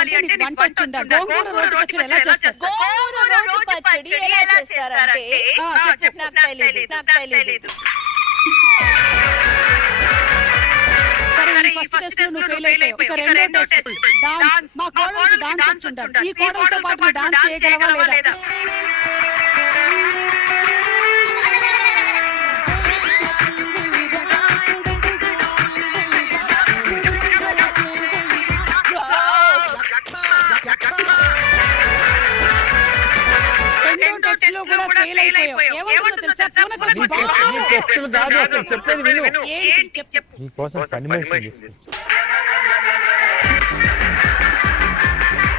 అంటే నీకు వంట వచ్చిందా? గోంగూర రోటి పచ్చడి ఎలా చేస్తారు? గోంగూర రోటి పచ్చడి ఎలా చేస్తారంటే నాకు తెలీదు. ఫస్ట్ టెస్ట్ లో ఫెయిల్ అయిపోయావు. ఇక రెండో టెస్ట్ డాన్స్. మా కోడలికి డాన్స్ వచ్చుంటారు. ఈ కోడలతో పాటు డాన్స్ చేయగలవా లేదా? నీకోసం పని మనిషిని తీసుకొచ్చి